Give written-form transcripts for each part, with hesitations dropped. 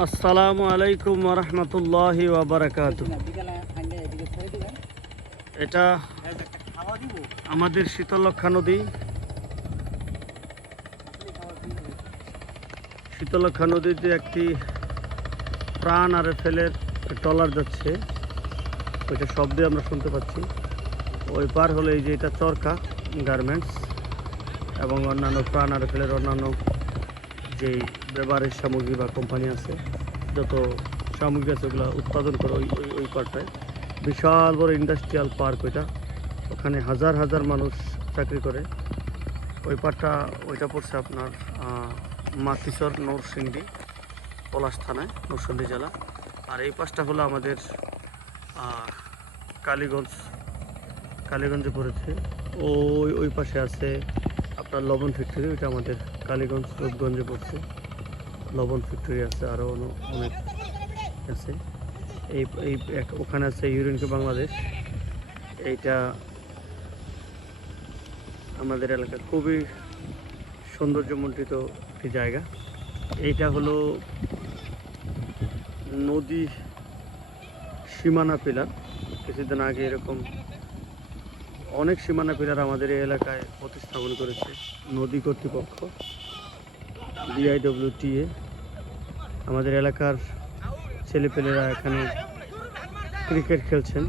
আসসালামু আলাইকুম ওয়া রাহমাতুল্লাহি ওয়া বারাকাতুহু। এটা আমাদের শীতলক্ষা নদী। শীতলক্ষা নদীতে একটি প্রাণ আরএফএলের ট্রলার যাচ্ছে, ওইটা শব্দে আমরা শুনতে পাচ্ছি। ওই পার হলো এই যে এটা চরকা গার্মেন্টস এবং অন্যান্য প্রাণ আরএফএলের অন্যান্য যেই ব্যবহারের সামগ্রী বা কোম্পানি আছে, যত সামগ্রী আছে ওগুলো উৎপাদন করে ওই পার্কটায় বিশাল বড় ইন্ডাস্ট্রিয়াল পার্ক। ওখানে হাজার হাজার মানুষ চাকরি করে। ওই পার্কটা ওইটা পড়ছে আপনার মাতিসর নরসিংদী পলাশ থানায়, নরসিংদী জেলা। আর এই পাশটা হলো আমাদের কালীগঞ্জে পড়েছে। ওই পাশে আছে আপনার লবণ ফ্যাক্টরি, ওইটা আমাদের কালীগঞ্জ রূপগঞ্জে পড়ছে। লবণ ফ্যাক্টরি আছে, আরও অনেক আছে। এই ওখানে আছে ইউরেনকে বাংলাদেশ। এইটা আমাদের এলাকা খুবই সৌন্দর্যমণ্ডিত একটি জায়গা। এইটা হলো নদী সীমানা পিলার। কিছুদিন আগে এরকম অনেক সীমানা পিলার আমাদের এই এলাকায় প্রতিস্থাপন করেছে নদী কর্তৃপক্ষ, BIWTA। আমাদের এলাকার ছেলেপেলেরা এখানে ক্রিকেট খেলছেন।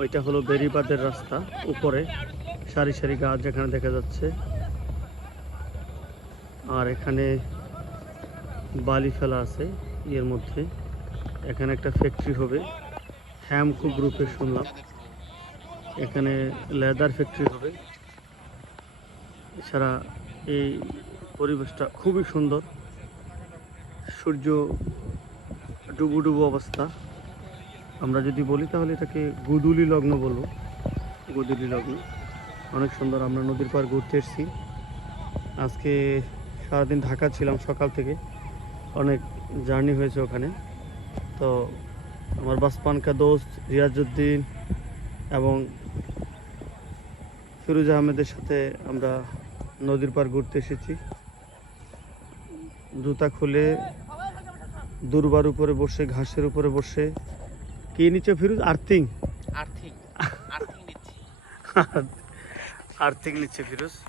ওইটা হলো বেরিবাদের রাস্তা, উপরে সারি সারি গাছ যেখানে দেখা যাচ্ছে। আর এখানে বালি ফেলা আছে এর মধ্যে। এখানে একটা ফ্যাক্টরি হবে, হ্যামকো গ্রুপের শুনলাম। এখানে লেদার ফ্যাক্টরি হবে। এছাড়া এই পরিবেশটা খুবই সুন্দর, সূর্য ডুবু ডুবু অবস্থা। আমরা যদি বলি তাহলে এটাকে গুদুলি লগ্ন বলবো, গুদুলি লগ্ন। অনেক সুন্দর। আমরা নদীর পাড় ঘুরতে এসেছি। আজকে সারাদিন ঢাকা ছিলাম, সকাল থেকে অনেক জার্নি হয়েছে ওখানে। তো আমার বাসপানকা দোস্ত রিয়াজউদ্দিন এবং ফিরোজ আহমেদের সাথে আমরা নদীর পাড় ঘুরতে এসেছি। জুতা খুলে দুর্বার উপরে বসে, ঘাসের উপরে বসে। কি নিচে ফিরোজ? আর্থিং আর্থিং নিচ্ছে ফিরোজ।